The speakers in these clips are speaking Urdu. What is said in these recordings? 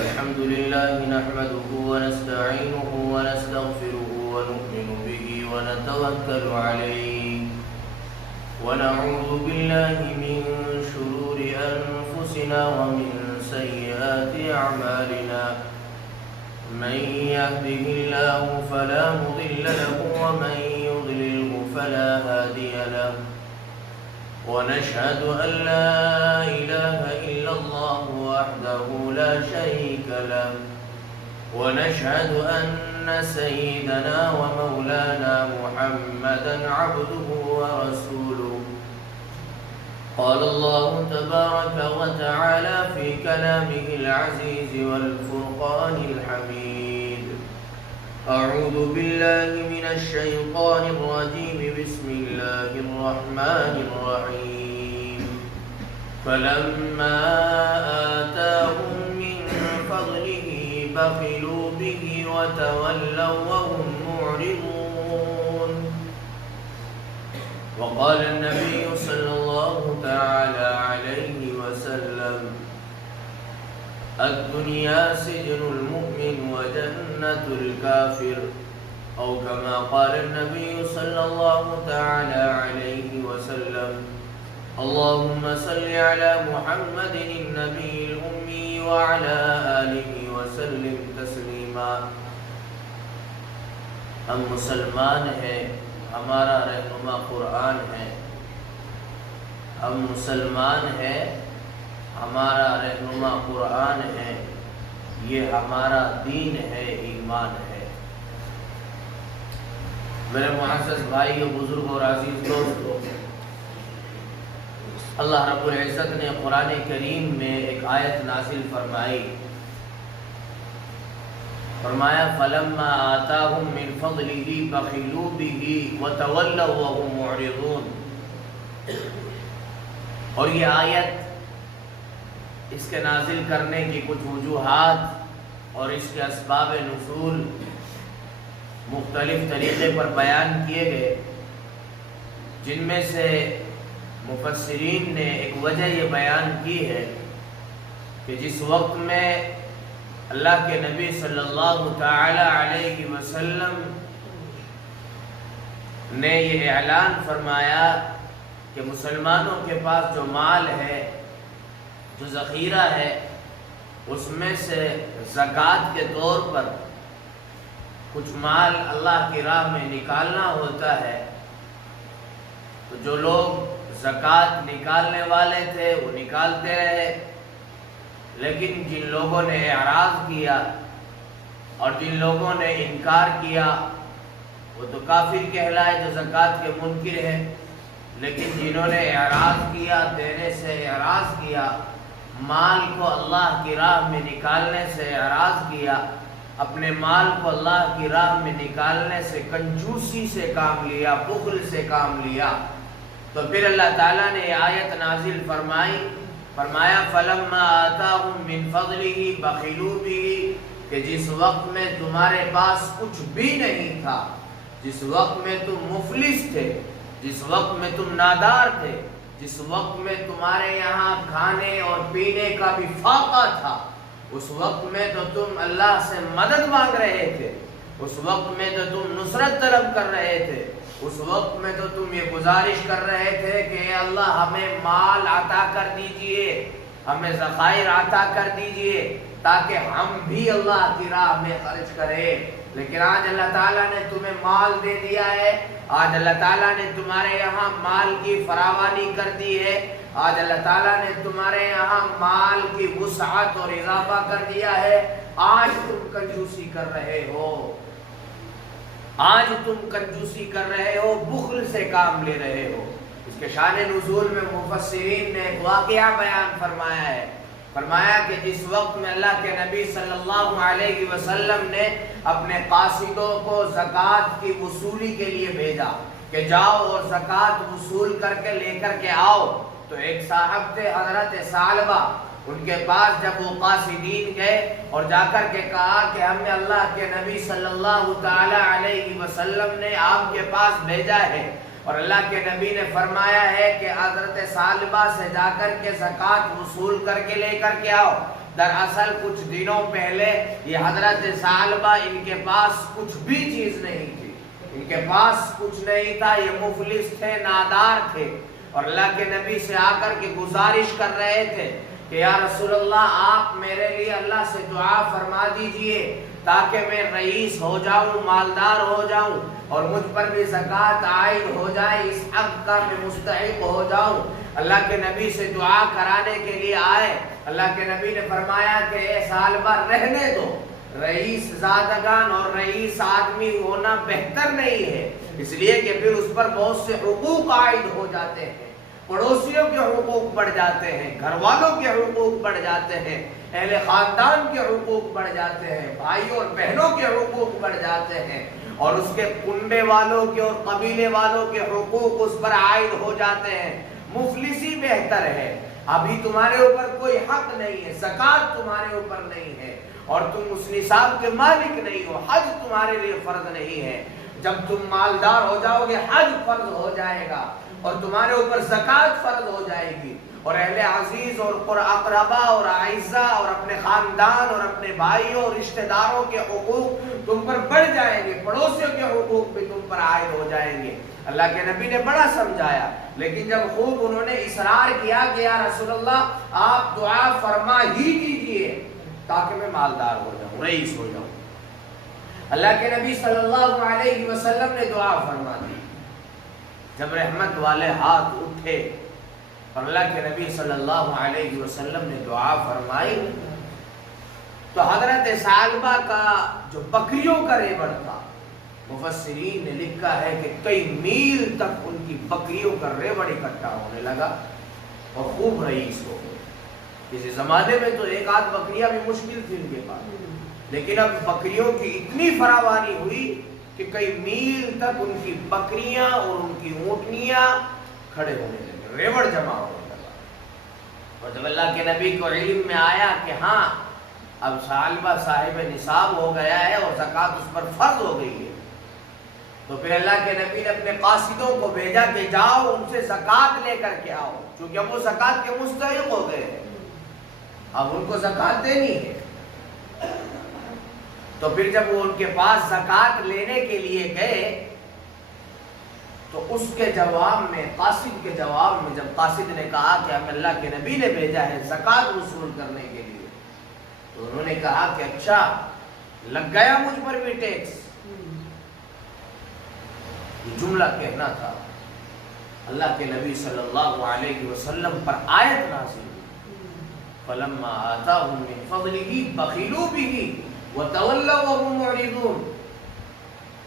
الحمد لله نحمده ونستعينه ونستغفره ونؤمن به ونتوكل عليه ونعوذ بالله من شرور أنفسنا ومن سيئات أعمالنا من يهده الله فلا مضل له ومن يضلله فلا هادي له ونشهد أن لا إله إلا الله وحده لا شريك له ونشهد أن سيدنا ومولانا محمدا عبده ورسوله قال الله تبارك وتعالى في كلامه العزيز والفرقان الحميد أعوذ بالله من الشيطان الرجيم بسم الله الرحمن الرحيم فلما آتاهم من فضله بخلوا به وتولوا وهم معرضون وقال النبي صلى الله تعالى عليه وسلم الدنيا سجن المؤمن وجنة الكافر أو كما قال النبي صلى الله تعالى عليه وسلم اللهم صل على محمد النبي الأمي وعلى آله وسلم تسليما ہم مسلمان ہیں، ہمارا رہنما قرآن ہے. ہم مسلمان ہیں، ہمارا رہنما قرآن ہے. یہ ہمارا دین ہے، ایمان ہے. میرے معزز بھائی و بزرگ اور عزیز دوستو، اللہ رب العزت نے قرآن کریم میں ایک آیت نازل فرمایا فَلَمَّا آتَاهُم مِّن فَضْلِهِ بَخِلُوا بِهِ وَتَوَلَّوْا وَهُمْ مُعْرِضُونَ. اور یہ آیت، اس کے نازل کرنے کی کچھ وجوہات اور اس کے اسباب نزول مختلف طریقے پر بیان کیے گئے، جن میں سے مفسرین نے ایک وجہ یہ بیان کی ہے کہ جس وقت میں اللہ کے نبی صلی اللہ تعالی علیہ وسلم نے یہ اعلان فرمایا کہ مسلمانوں کے پاس جو مال ہے، جو ذخیرہ ہے، اس میں سے زکوٰۃ کے طور پر کچھ مال اللہ کی راہ میں نکالنا ہوتا ہے، تو جو لوگ زکوٰۃ نکالنے والے تھے وہ نکالتے رہے، لیکن جن لوگوں نے اعراض کیا اور جن لوگوں نے انکار کیا وہ تو کافر کہلائے، جو زکوٰۃ کے منکر ہیں. لیکن جنہوں نے اعراض کیا، دینے سے اعراض کیا، مال کو اللہ کی راہ میں نکالنے سے اعراض کیا، اپنے مال کو اللہ کی راہ میں نکالنے سے کنجوسی سے کام لیا، بخل سے کام لیا، تو پھر اللہ تعالیٰ نے یہ آیت نازل فرمایا فَلَمَّا آتَاهُم مِّن فَضْلِهِ بَخِلُوا بِهِ، کہ جس وقت میں تمہارے پاس کچھ بھی نہیں تھا، جس وقت میں تم مفلس تھے، جس وقت میں تم نادار تھے، جس وقت میں تمہارے یہاں کھانے اور پینے کا بھی فاقہ تھا، اس وقت میں تو تم اللہ سے مدد مانگ رہے تھے، اس وقت میں تو تم نصرت طلب کر رہے تھے، اس وقت میں تو تم یہ گزارش کر رہے تھے کہ اے اللہ ہمیں مال عطا کر دیجئے، ہمیں ذخائر عطا کر دیجئے تاکہ ہم بھی اللہ کی راہ میں خرچ کریں. لیکن آج اللہ تعالیٰ نے تمہیں مال دے دیا ہے، آج اللہ تعالیٰ نے تمہارے یہاں مال کی فراوانی کر دی ہے، آج اللہ تعالیٰ نے تمہارے یہاں مال کی وسعت اور اضافہ کر دیا ہے. آج تم کنجوسی کر رہے ہو، آج تم کنجوسی کر رہے ہو، بخل سے کام لے رہے ہو. اس کے شان نزول میں مفسرین نے ایک واقعہ بیان فرمایا کہ جس وقت میں اللہ کے نبی صلی اللہ علیہ وسلم نے اپنے قاصدوں کو زکوٰۃ کی وصولی کے لیے بھیجا کہ جاؤ اور زکوٰۃ وصول کر کے لے کر کے آؤ، تو ایک صاحب تھے حضرت ثعلبہ، ان کے پاس جب وہ قاصدین گئے اور جا کر کے کہا کہ ہمیں اللہ کے نبی صلی اللہ تعالی علیہ وسلم نے آپ کے پاس بھیجا ہے، اور اللہ کے نبی نے فرمایا ہے کہ حضرت ثعلبہ سے جا کر کے زکوٰۃ وصول کر کے لے کر کے آؤ. دراصل کچھ دنوں پہلے یہ حضرت ثعلبہ ان کے پاس کچھ بھی چیز نہیں تھی، ان کے پاس کچھ نہیں تھا، یہ مفلس تھے، نادار تھے، اور اللہ کے نبی سے آ کر کے گزارش کر رہے تھے کہ یا رسول اللہ آپ میرے لیے اللہ سے دعا فرما دیجئے تاکہ میں رئیس ہو جاؤں، مالدار ہو جاؤں، اور مجھ پر بھی زکوٰۃ عائد ہو جائے، اس حق کا میں مستحق ہو جاؤں۔ اللہ کے نبی سے دعا کرانے کے لیے آئے، اللہ کے نبی نے فرمایا کہ اے ثعلبہ رہنے دو، رئیس زادگان اور رئیس آدمی ہونا بہتر نہیں ہے، اس لیے کہ پھر اس پر بہت سے حقوق عائد ہو جاتے ہیں، پڑوسیوں کے حقوق بڑھ جاتے ہیں، گھر والوں کے حقوق بڑھ جاتے ہیں، اہل خاندان کے حقوق بڑھ جاتے ہیں، بھائیوں اور بہنوں کے حقوق بڑھ جاتے ہیں، اور اس کے کنبے والوں کے اور قبیلے والوں کے حقوق اس پر عائد ہو جاتے ہیں۔ مفلسی بہتر ہے، ابھی تمہارے اوپر کوئی حق نہیں ہے، زکوٰۃ تمہارے اوپر نہیں ہے، اور تم اس نصاب کے مالک نہیں ہو، حج تمہارے لیے فرض نہیں ہے، جب تم مالدار ہو جاؤ گے حج فرض ہو جائے گا اور تمہارے اوپر زکوٰۃ فرض ہو جائے گی، اور اہل عزیز اور اقربا اور اعزا اور اپنے خاندان اور اپنے بھائیوں اور رشتہ داروں کے حقوق تم پر بڑھ جائیں گے، پڑوسیوں کے حقوق بھی تم پر عائد ہو جائیں گے۔ اللہ کے نبی نے بڑا سمجھایا، لیکن جب خوب انہوں نے اصرار کیا کہ یا رسول اللہ آپ دعا فرما ہی دیجئے تاکہ میں مالدار ہو جاؤں، رئیس ہو جاؤں، اللہ کے نبی صلی اللہ علیہ وسلم نے دعا فرما دی۔ جب رحمت والے ہاتھ اٹھے اور اللہ کے نبی صلی اللہ علیہ وسلم نے دعا فرمائی تو حضرت ثعلبہ کا جو بکریوں کا ریوڑ تھا، مفسرین نے لکھا ہے کہ کئی میل تک ان کی بکریوں کا ریوڑ اکٹھا ہونے لگا اور خوب رئیس ہو گئے۔ کسی زمانے میں تو ایک آدھ بکریاں بھی مشکل تھی ان کے پاس، لیکن اب بکریوں کی اتنی فراوانی ہوئی کہ کئی میل تک ان کی بکریاں اور ان کی اونٹنیاں کھڑے ہونے لگے، ریوڑ جمع ہونے لگا۔ اور جب اللہ کے نبی کو علم میں آیا کہ ہاں اب ثعلبہ صاحب نصاب ہو گیا ہے اور زکوٰۃ اس پر فرض ہو گئی ہے، تو پھر اللہ کے نبی نے اپنے قاصدوں کو بھیجا کہ جاؤ ان سے زکوٰۃ لے کر کے آؤ، کیونکہ اب وہ زکوٰۃ کے مستحق ہو گئے ہیں، اب ان کو زکوٰۃ دینی ہے۔ تو پھر جب وہ ان کے پاس زکوٰۃ لینے کے لیے گئے تو اس کے جواب میں، قاصد کے جواب میں، جب قاصد نے کہا کہ ہمیں اللہ کے نبی نے بھیجا ہے زکوٰۃ وصول کرنے کے لیے، تو انہوں نے کہا کہ اچھا لگ گیا مجھ پر بھی ٹیکس۔ یہ جملہ کہنا تھا، اللہ کے نبی صلی اللہ علیہ وسلم پر آیت نازل ہوئی، فَلَمَّا آتَاهُم مِّن فَضْلِهِ بَخِلُوا بِهِ وَتَوَلَّوْا وَهُمْ مُعْرِضُونَ،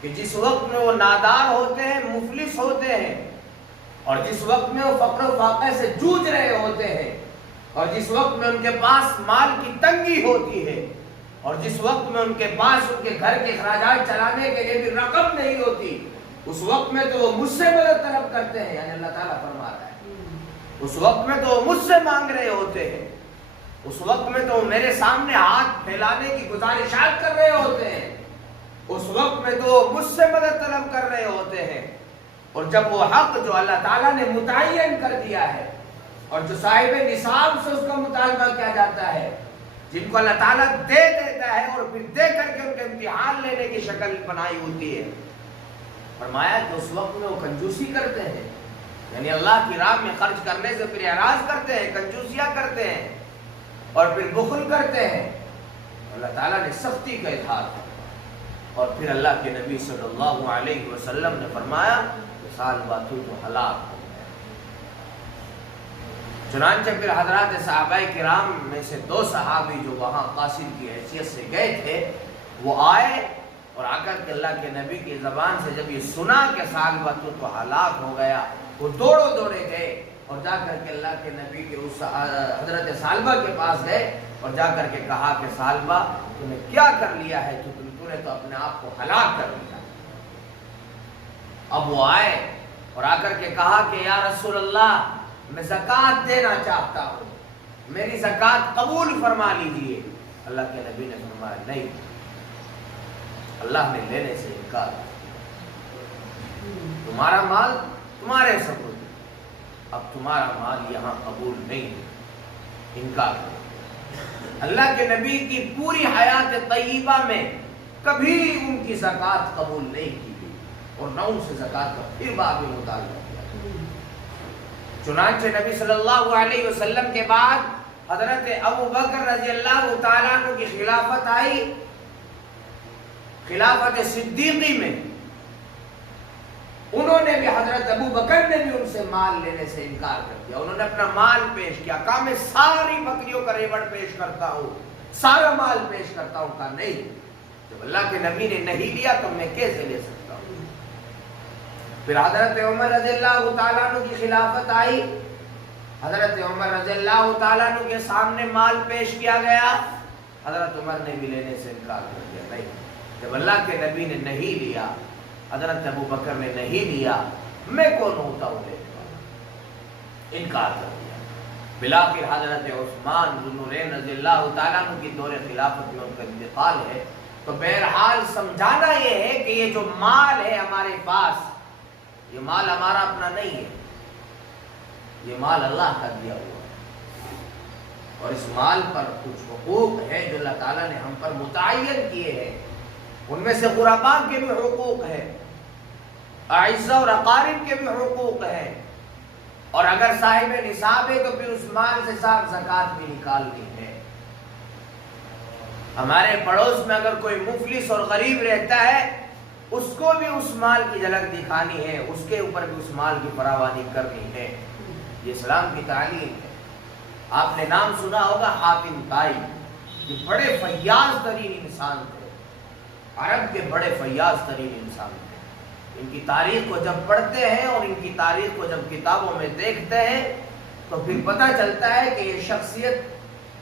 کہ جس وقت میں وہ نادار ہوتے ہیں، مفلس ہوتے ہیں، اور جس وقت میں وہ فقر و فاقے سے جوجھ رہے ہوتے ہیں، اور جس وقت میں ان کے پاس مال کی تنگی ہوتی ہے، اور جس وقت میں ان کے پاس ان کے گھر کے اخراجات چلانے کے لیے بھی رقم نہیں ہوتی، اس وقت میں تو وہ مجھ سے مدد طلب کرتے ہیں، یعنی اللہ تعالیٰ فرما رہا ہے، اس وقت میں تو وہ مجھ سے مانگ رہے ہوتے ہیں، اس وقت میں تو وہ میرے سامنے ہاتھ پھیلانے کی گزارشات کر رہے ہوتے ہیں، اس وقت میں تو وہ مجھ سے مدد طلب کر رہے ہوتے ہیں۔ اور جب وہ حق جو اللہ تعالیٰ نے متعین کر دیا ہے اور جو صاحب نصاب سے اس کا مطالبہ کیا جاتا ہے، جن کو اللہ تعالیٰ دے دیتا ہے اور پھر دے کر کے ان کے امتحان لینے کی شکل بنائی ہوتی ہے، فرمایا کہ اس وقت میں وہ کنجوسی کرتے ہیں، یعنی اللہ کی راہ میں خرچ کرنے سے پھر اعراض کرتے ہیں، کنجوسیاں کرتے ہیں اور پھر بخل کرتے ہیں۔ اللہ تعالیٰ نے سختی کا اظہار کیا اور پھر اللہ کے نبی صلی اللہ علیہ وسلم نے فرمایا کہ ثعلبہ تو ہلاک ہو گیا۔ چنانچہ پھر حضرات صحابہ کرام میں سے دو صحابی جو وہاں قاصد کی حیثیت سے گئے تھے، وہ آئے اور آ کر کے اللہ کے نبی کی زبان سے جب یہ سنا کہ ثعلبہ تو ہلاک ہو گیا، وہ دوڑے گئے اور جا کر کے اللہ کے نبی کے اس حضرت ثعلبہ کے پاس گئے اور جا کر کے کہا کہ ثعلبہ تم نے کیا کر لیا ہے، تو نے تو اپنے آپ کو ہلاک کر لیا۔ اب وہ آئے اور آ کر کے کہا کہ یا رسول اللہ میں زکوٰۃ دینا چاہتا ہوں، میری زکوٰۃ قبول فرما لیجیے۔ اللہ کے نبی نے فرمایا نہیں، اللہ نے لینے سے انکار، تمہارا مال تمہارے سپرد، اب تمہارا مال یہاں قبول نہیں، انکار کرو۔ اللہ کے نبی کی پوری حیات طیبہ میں کبھی ان کی زکوٰۃ قبول نہیں کی گئی اور نہ ان سے زکوٰۃ کا پھر بعد میں مطالبہ کیا. چنانچہ نبی صلی اللہ علیہ وسلم کے بعد حضرت ابو بکر رضی اللہ تعالیٰ عنہ کی خلافت آئی. خلافت صدیقی میں انہوں نے بھی، حضرت ابو بکر نے بھی ان سے مال لینے سے انکار کر دیا. انہوں نے اپنا مال پیش کیا، کہا میں ساری بکریوں کا ریوڑ پیش کرتا ہوں، سارا مال پیش کرتا ہوں. کہا نہیں، جب اللہ کے نبی نے نہیں لیا تو میں کیسے لے سکتا ہوں. پھر حضرت عمر رضی اللہ تعالیٰ عنہ کی خلافت آئی. حضرت عمر رضی اللہ تعالیٰ عنہ کے سامنے مال پیش کیا گیا. حضرت عمر نے بھی لینے سے انکار کر دیا. نہیں، جب اللہ کے نبی نے نہیں لیا، حضرت ابو بکر نے نہیں لیا، میں کون ہوتا ہوں لینے والا. انکار کر دیا. بلاخر حضرت عثمان ذو النورین رضی اللہ تعالیٰ عنہ کی دور خلافت میں ان کا انتقال ہے. تو بہرحال سمجھانا یہ ہے کہ یہ جو مال ہے ہمارے پاس، یہ مال ہمارا اپنا نہیں ہے، یہ مال اللہ کا دیا ہوا ہے. اور اس مال پر کچھ حقوق ہیں جو اللہ تعالیٰ نے ہم پر متعین کیے ہیں. ان میں سے غرباء کے بھی حقوق ہیں، اعزاء اور اقارب کے بھی حقوق ہیں. اور اگر صاحب نصاب ہے تو پھر اس مال سے صاحب زکوٰۃ بھی نکالنی ہے. ہمارے پڑوس میں اگر کوئی مفلس اور غریب رہتا ہے، اس کو بھی اس مال کی جھلک دکھانی ہے، اس کے اوپر بھی اس مال کی فراوانی کرنی ہے. یہ اسلام کی تعلیم ہے. آپ نے نام سنا ہوگا حاتم طائی، یہ بڑے فیاض ترین انسان تھے، عرب کے بڑے فیاض ترین انسان تھے. ان کی تاریخ کو جب پڑھتے ہیں اور ان کی تاریخ کو جب کتابوں میں دیکھتے ہیں تو پھر پتہ چلتا ہے کہ یہ شخصیت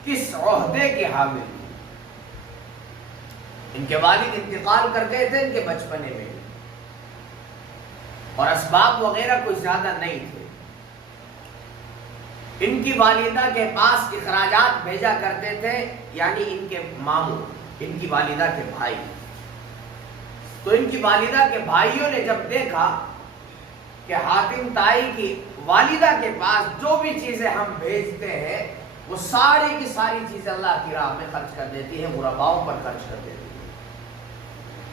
کس عہدے کی حامل تھی. ان کے والد انتقال کر گئے تھے ان کے بچپنے میں، اور اسباب وغیرہ کوئی زیادہ نہیں تھے. ان کی والدہ کے پاس اخراجات بھیجا کرتے تھے، یعنی ان کے ماموں، ان کی والدہ کے بھائی. تو ان کی والدہ کے بھائیوں نے جب دیکھا کہ حاتم طائی کی والدہ کے پاس جو بھی چیزیں ہم بھیجتے ہیں وہ ساری کی ساری چیزیں اللہ کی راہ میں خرچ کر دیتی ہے، غرباؤں پر خرچ کر دیتی ہے،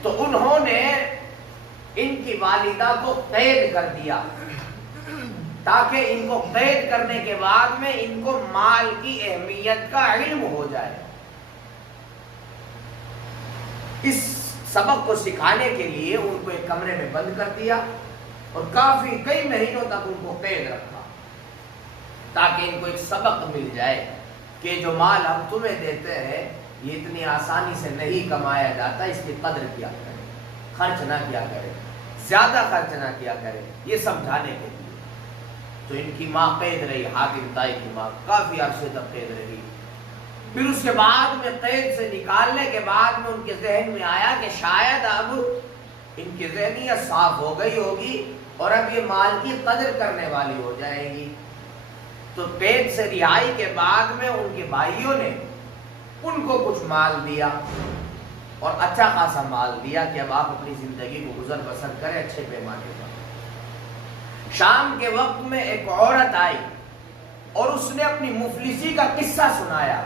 تو انہوں نے ان کی والدہ کو قید کر دیا تاکہ ان کو قید کرنے کے بعد میں ان کو مال کی اہمیت کا علم ہو جائے. اس سبق کو سکھانے کے لیے ان کو ایک کمرے میں بند کر دیا اور کئی مہینوں تک ان کو قید رکھا تاکہ ان کو ایک سبق مل جائے کہ جو مال ہم تمہیں دیتے ہیں یہ اتنی آسانی سے نہیں کمایا جاتا، اس کی قدر کیا کرے، خرچ نہ کیا کرے، زیادہ خرچ نہ کیا کرے، یہ سمجھانے کے لیے. تو ان کی ماں قید رہی، حاتم طائی کی ماں کافی عرصے تک قید رہی. پھر اس کے بعد میں قید سے نکالنے کے بعد میں ان کے ذہن میں آیا کہ شاید اب ان کی ذہنیت صاف ہو گئی ہوگی اور اب یہ مال کی قدر کرنے والی ہو جائے گی. تو قید سے رہائی کے بعد میں ان کے بھائیوں نے ان کو کچھ مال دیا اور اچھا خاصا مال دیا کہ اب آپ اپنی زندگی کو گزر بسر کریں اچھے پیمانے پر. شام کے وقت میں ایک عورت آئی اور اس نے اپنی مفلسی کا قصہ سنایا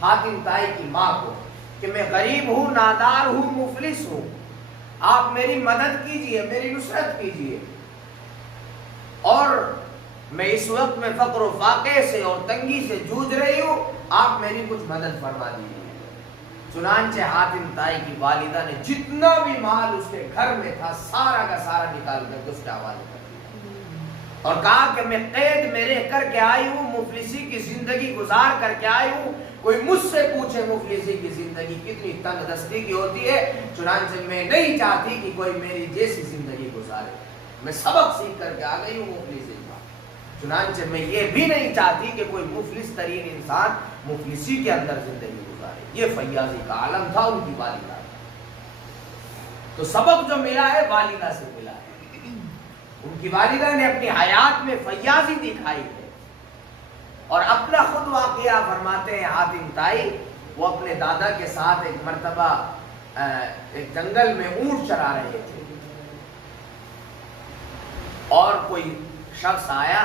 حاتم طائی کی ماں کو کہ میں غریب ہوں، نادار ہوں، مفلس ہوں، آپ میری مدد کیجئے، میری نصرت کیجئے، اور میں اس وقت میں فقر و فاقے سے اور تنگی سے جوجھ رہی ہوں، آپ میری کچھ مدد فرما دیجیے. چنانچہ حاتم طائی کی والدہ نے جتنا بھی مال اس کے گھر میں تھا سارا کا سارا نکال کر اس کے حوالے کر دیا اور کہا کہ میں قید میں رہ کر کے آئی ہوں، مفلسی کی زندگی گزار کر کے آئی ہوں، کوئی مجھ سے پوچھے مفلسی کی زندگی کتنی تنگ دستی کی ہوتی ہے. چنانچہ میں نہیں چاہتی کہ کوئی میری جیسی زندگی گزارے، میں سبق سیکھ کر کے آ گئی ہوں مفلسی کا. چنانچہ میں یہ بھی نہیں چاہتی کہ کوئی مفلس ترین انسان مفلسی کے اندر زندگی گزارے. یہ فیاضی کا عالم تھا ان کی والدہ. تو سبق جو ملا ہے والدہ سے ملا ہے. ان کی والدہ نے اپنی حیات میں فیاضی دکھائی ہے اور اپنا خود واقعہ فرماتے ہیں حاتم طائی. وہ اپنے دادا کے ساتھ ایک مرتبہ ایک جنگل میں اونٹ چرا رہے تھے اور کوئی شخص آیا،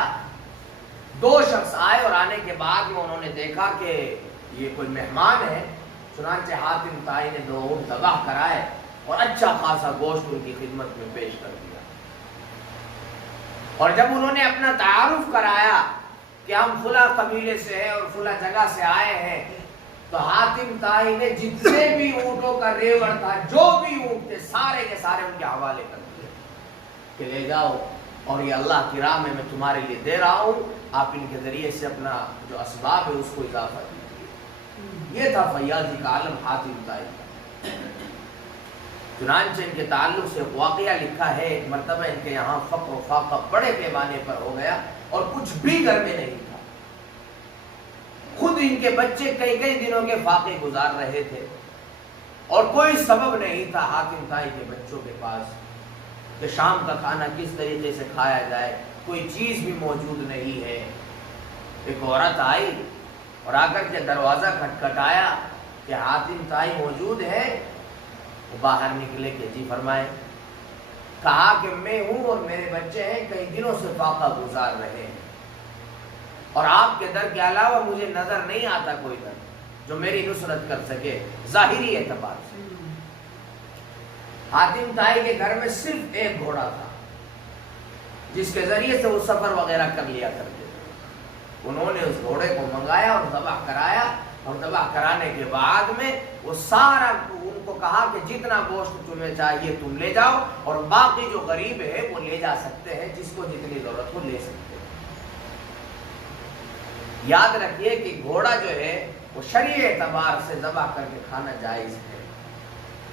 دو شخص آئے اور آنے کے بعد میں انہوں نے دیکھا کہ یہ کوئی مہمان ہے. چنانچہ حاتم طائی نے 2 اونٹ ذبح کرائے اور اچھا خاصا گوشت ان کی خدمت میں پیش کر دیا. اور جب انہوں نے اپنا تعارف کرایا کہ ہم فلاں قبیلے سے ہیں اور فلاں جگہ سے آئے ہیں، تو حاتم طائی نے جتنے بھی اونٹوں کا ریوڑ تھا، جو بھی اونٹ تھے، سارے کے سارے ان کے حوالے کر دیے کہ لے جاؤ، اور یہ اللہ کی راہ میں تمہارے لیے دے رہا ہوں، آپ ان کے ذریعے سے اپنا جو اسباب ہے اس کو اضافہ دیجیے. یہ تھا فیاضی کا عالم حاتم طائی کا. چنانچہ ان کے تعلق سے واقعہ لکھا ہے، ایک مرتبہ ان کے یہاں فقر و فاقہ بڑے پیمانے پر ہو گیا اور کچھ بھی گھر میں نہیں تھا. خود ان کے بچے کئی کئی دنوں کے فاقے گزار رہے تھے اور کوئی سبب نہیں تھا حاتم طائی کے بچوں کے پاس کہ شام کا کھانا کس طریقے سے کھایا جائے. کوئی چیز بھی موجود نہیں ہے. ایک عورت آئی اور آ کر کے دروازہ کھٹکھٹایا کہ حاتم طائی موجود ہے. وہ باہر نکلے کہ جی فرمائے. کہا کہ میں ہوں اور میرے بچے ہیں، کئی دنوں سے فاقہ گزار رہے ہیں اور آپ کے در کے علاوہ مجھے نظر نہیں آتا کوئی در جو میری نصرت کر سکے ظاہری اعتبار سے. حاتم طائی کے گھر میں صرف ایک گھوڑا تھا جس کے ذریعے سے وہ سفر وغیرہ کر لیا کرتے تھے. انہوں نے اس گھوڑے کو منگایا اور ذبح کرایا، اور ذبح کرانے کے بعد میں وہ سارا ان کو کہا کہ جتنا گوشت تمہیں چاہیے تم لے جاؤ، اور باقی جو غریب ہے وہ لے جا سکتے ہیں، جس کو جتنی ضرورت ہو لے سکتے ہیں. یاد رکھیے کہ گھوڑا جو ہے وہ شرعی اعتبار سے ذبح کر کے کھانا جائز ہے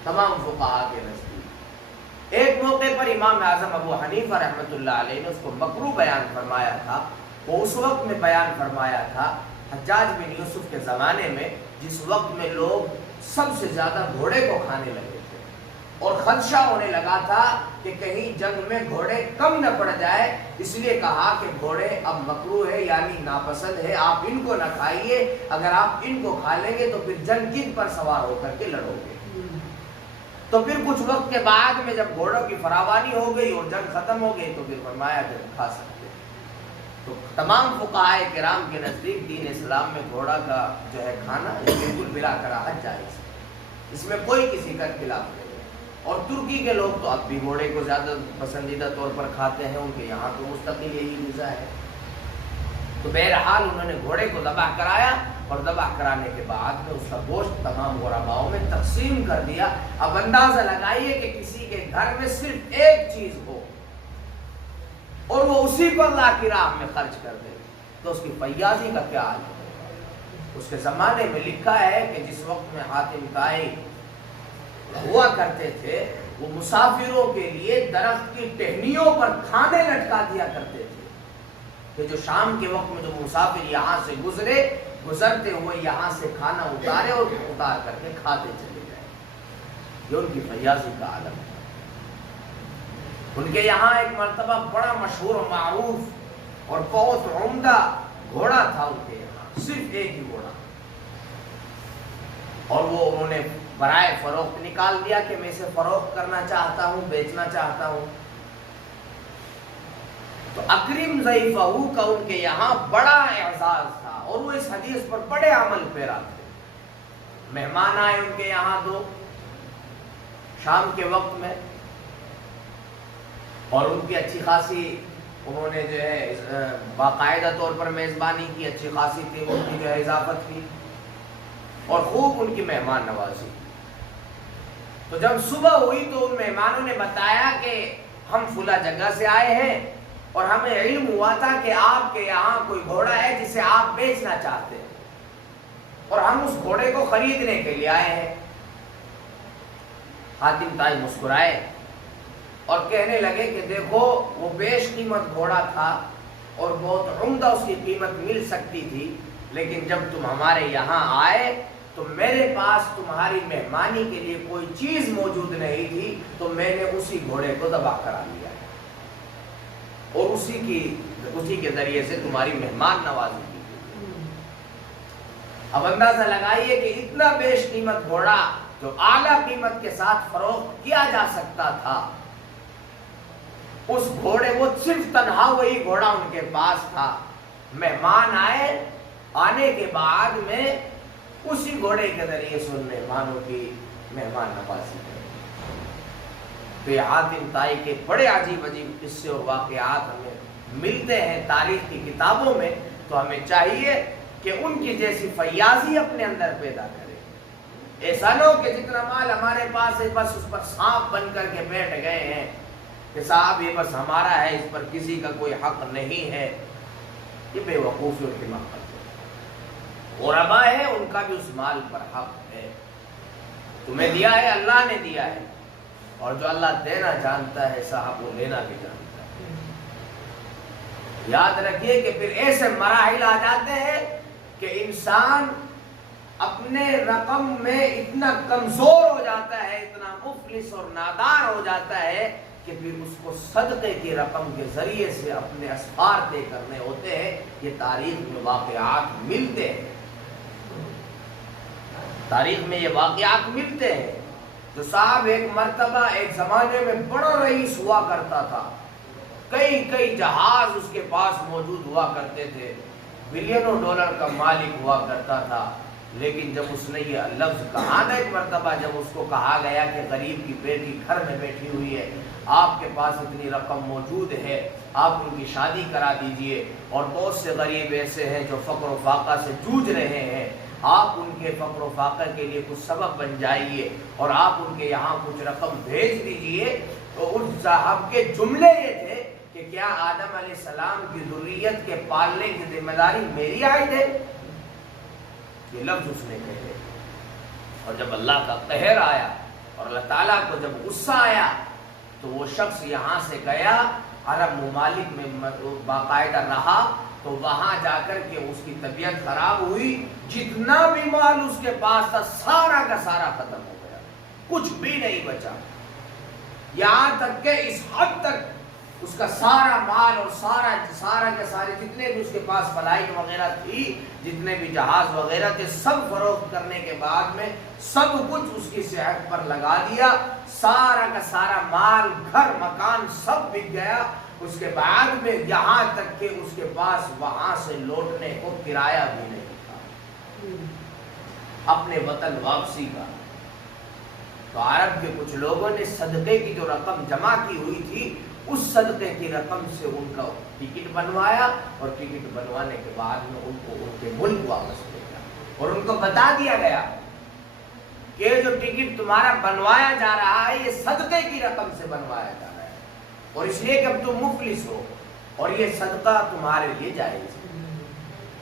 تمام فقہاء کے نزدیک. ایک موقع پر امام اعظم ابو حنیفہ رحمۃ اللہ علیہ نے اس کو مکروہ بیان فرمایا تھا. وہ اس وقت میں بیان فرمایا تھا حجاج بن یوسف کے زمانے میں، جس وقت میں لوگ سب سے زیادہ گھوڑے کو کھانے لگے تھے اور خدشہ ہونے لگا تھا کہ کہیں جنگ میں گھوڑے کم نہ پڑ جائے. اس لیے کہا کہ گھوڑے اب مکروہ ہے یعنی ناپسند ہے، آپ ان کو نہ کھائیے. اگر آپ ان کو کھا لیں گے تو پھر جنگ کن پر سوار ہو کر کے لڑو گے. تو پھر کچھ وقت کے بعد میں جب گھوڑوں کی فراوانی ہو گئی اور جنگ ختم ہو گئی تو پھر فرمایا کہ کھا سکتے. تو تمام فقہاء کرام کے نزدیک دین اسلام میں گھوڑا کا جو ہے کھانا بالکل بلا کراہت جائز ہے، اس میں کوئی کسی کا خلاف نہیں ہے. اور ترکی کے لوگ تو اب بھی گھوڑے کو زیادہ پسندیدہ طور پر کھاتے ہیں، ان کے یہاں تو مستقل یہی غذا ہے. تو بہرحال انہوں نے گھوڑے کو ذبح کرایا اور ذبح کرانے کے بعد میں اس کا گوشت تمام غرباؤں میں تقسیم کر دیا. اب اندازہ لگائیے کہ کسی کے گھر میں صرف ایک چیز ہو اور وہ اسی کو اللہ کی راہ میں خرچ کر دے تو اس کی فیاضی کا کیا حال ہے. اس کے زمانے میں لکھا ہے کہ جس وقت میں حاتم طائی ہوا کرتے تھے وہ مسافروں کے لیے درخت کی ٹہنیوں پر کھانے لٹکا دیا کرتے تھے کہ جو شام کے وقت میں جو مسافر یہاں سے گزرتے ہوئے یہاں سے کھانا اتارے اور اتار کر کے کھاتے چلے جائیں. یہ ان کی فیاضی کا عالم ہے. ان کے یہاں ایک مرتبہ بڑا مشہور و معروف اور بہت عمدہ گھوڑا تھا ان کے یہاں، صرف ایک ہی گھوڑا، اور وہ انہوں نے برائے فروخت نکال دیا کہ میں اسے فروخت کرنا چاہتا ہوں، بیچنا چاہتا ہوں. تو اکرم ضیفہ کا ان کے یہاں بڑا اعزاز تھا اور وہ اس حدیث پر بڑے عمل پیرا تھے. مہمان آئے ان کے یہاں 2 شام کے وقت میں اور ان کی اچھی خاصی انہوں نے جو ہے باقاعدہ طور پر میزبانی کی، اچھی خاصی تھی ان کی جو ہے اضافت کی اور خوب ان کی مہمان نوازی. تو جب صبح ہوئی تو ان مہمانوں نے بتایا کہ ہم فلاں جگہ سے آئے ہیں اور ہمیں علم ہوا تھا کہ آپ کے یہاں کوئی گھوڑا ہے جسے آپ بیچنا چاہتے ہیں اور ہم اس گھوڑے کو خریدنے کے لیے آئے ہیں. حاتم طائی مسکرائے اور کہنے لگے کہ دیکھو وہ بیش قیمت گھوڑا تھا اور بہت عمدہ اس کی قیمت مل سکتی تھی، لیکن جب تم ہمارے یہاں آئے تو میرے پاس تمہاری مہمانی کے لیے کوئی چیز موجود نہیں تھی، تو میں نے اسی گھوڑے کو ذبح کرا لیا اور اسی کے ذریعے سے تمہاری مہمان نوازی کی. اب اندازہ لگائیے کہ اتنا بیش قیمت گھوڑا جو اعلیٰ قیمت کے ساتھ فروخت کیا جا سکتا تھا، اس گھوڑے وہ صرف تنہا وہی گھوڑا ان کے پاس تھا. مہمان آئے، آنے کے بعد میں اسی گھوڑے کے ذریعے سے ان مہمانوں کی مہمان نوازی کریں۔ تو یہ حاتم طائی کے بڑے عجیب عجیب قصے اور واقعات ہمیں ملتے ہیں تاریخ کی کتابوں میں، تو ہمیں چاہیے کہ ان کی جیسی فیاضی اپنے اندر پیدا کرے۔ ایسا نہ ہو کہ جتنا مال ہمارے پاس ہے بس اس پر سانپ بن کر کے بیٹھ گئے ہیں کہ صاحب یہ بس ہمارا ہے، اس پر کسی کا کوئی حق نہیں ہے۔ یہ بے وقوفی اور دماغ ہے۔ غربا ہے، ان کا بھی اس مال پر حق ہے۔ تمہیں دیا ہے، اللہ نے دیا ہے، اور جو اللہ دینا جانتا ہے صاحب وہ لینا بھی جانتا ہے۔ یاد رکھیے کہ پھر ایسے مراحل آ جاتے ہیں کہ انسان اپنے رقم میں اتنا کمزور ہو جاتا ہے، اتنا مفلس اور نادار ہو جاتا ہے کہ پھر اس کو صدقے کی رقم کے ذریعے سے اپنے اسفار طے کرنے ہوتے ہیں۔ یہ تاریخ میں واقعات ملتے ہیں، تاریخ میں یہ واقعات ملتے ہیں۔ تو صاحب ایک مرتبہ ایک زمانے میں بڑا رئیس ہوا کرتا تھا، کئی جہاز اس کے پاس موجود ہوا کرتے تھے، بلینوں ڈالر کا مالک ہوا کرتا تھا۔ لیکن جب اس نے یہ لفظ کہا نا ایک مرتبہ، جب اس کو کہا گیا کہ غریب کی بیٹی گھر میں بیٹھی ہوئی ہے، آپ کے پاس اتنی رقم موجود ہے، آپ ان کی شادی کرا دیجئے، اور بہت سے غریب ایسے ہیں جو فقر و فاقہ سے جوجھ رہے ہیں، آپ ان کے فقر و فاقہ کے لیے کچھ سبب بن جائیے اور آپ ان کے یہاں کچھ رقم بھیج دیجئے۔ تو اس صاحب کے جملے یہ تھے کہ کیا آدم علیہ السلام کی ذریت کے پالنے کی ذمہ داری میری عائد ہے؟ یہ لفظ اس نے کہے، اور جب اللہ کا قہر آیا اور اللہ تعالیٰ کو جب غصہ آیا تو وہ شخص یہاں سے گیا، عرب ممالک میں باقاعدہ رہا، تو وہاں جا کر کے اس کی طبیعت خراب ہوئی، جتنا بھی مال اس کے پاس تھا سارا کا سارا ختم ہو گیا، کچھ بھی نہیں بچا۔ یہاں تک کہ اس حد تک اس کا سارا مال اور سارا کے سارے جتنے بھی اس کے پاس فلائٹ وغیرہ تھی، جتنے بھی جہاز وغیرہ تھے، سب فروخت کرنے کے بعد میں سب کچھ اس کی صحت پر لگا دیا، سارا کا سارا مال، گھر مکان سب بک گیا۔ اس کے بعد میں یہاں تک کہ اس کے پاس وہاں سے لوٹنے کو کرایہ بھی نہیں تھا اپنے وطن واپسی کا۔ تو عرب کے کچھ لوگوں نے صدقے کی جو رقم جمع کی ہوئی تھی، اس صدقے کی رقم سے ان کا ٹکٹ بنوایا، اور ٹکٹ بنوانے کے بعد میں ان کو ان کے ملک واپس لے گیا، اور ان کو بتا دیا گیا کہ جو ٹکٹ تمہارا بنوایا جا رہا ہے یہ صدقے کی رقم سے بنوایا جا رہا ہے، اور اس لیے کہ اب تم مفلس ہو اور یہ صدقہ تمہارے لیے جائز ہے۔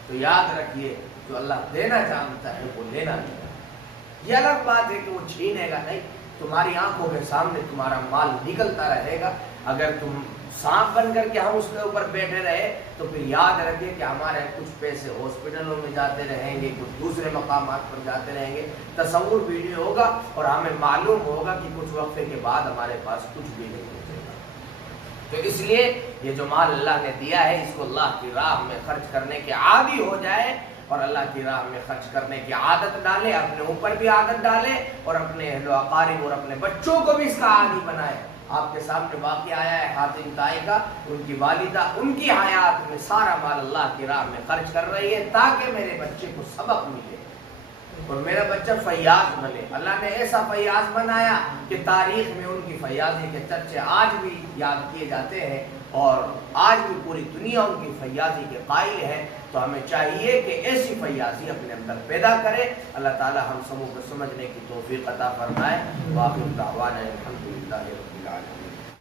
تو یاد رکھیے جو اللہ دینا جانتا ہے وہ لینا نہیں جانتا۔ یہ الگ بات ہے کہ وہ چھینے گا نہیں، تمہاری آنکھوں کے سامنے تمہارا مال نکلتا رہے گا۔ اگر تم سانپ بن کر کے ہم اس کے اوپر بیٹھے رہے تو پھر یاد رکھیں کہ ہمارے کچھ پیسے ہاسپٹلوں میں جاتے رہیں گے، کچھ دوسرے مقامات پر جاتے رہیں گے، تصور بھی نہیں ہوگا، اور ہمیں معلوم ہوگا کہ کچھ وقفے کے بعد ہمارے پاس کچھ بھی نہیں بچے گا۔ تو اس لیے یہ جو مال اللہ نے دیا ہے اس کو اللہ کی راہ میں خرچ کرنے کے عادی ہو جائے، اور اللہ کی راہ میں خرچ کرنے کی عادت ڈالے، اپنے اوپر بھی عادت ڈالے، اور اپنے اہل و اقارب اور اپنے بچوں کو بھی اس کا عادی بنائے۔ آپ کے سامنے واقعہ آیا ہے حاتم طائی کا، ان کی والدہ ان کی حیات میں سارا مال اللہ کی راہ میں خرچ کر رہی ہے تاکہ میرے بچے کو سبق ملے اور میرا بچہ فیاض بنے۔ اللہ نے ایسا فیاض بنایا کہ تاریخ میں ان کی فیاضی کے چرچے آج بھی یاد کیے جاتے ہیں، اور آج بھی پوری دنیا ان کی فیاضی کے قائل ہے۔ تو ہمیں چاہیے کہ ایسی فیاضی اپنے اندر پیدا کرے۔ اللہ تعالی ہم سبوں کو سمجھنے کی توفیق عطا فرمائے۔ وآخر دعوانا الحمدللہ رب العالمین۔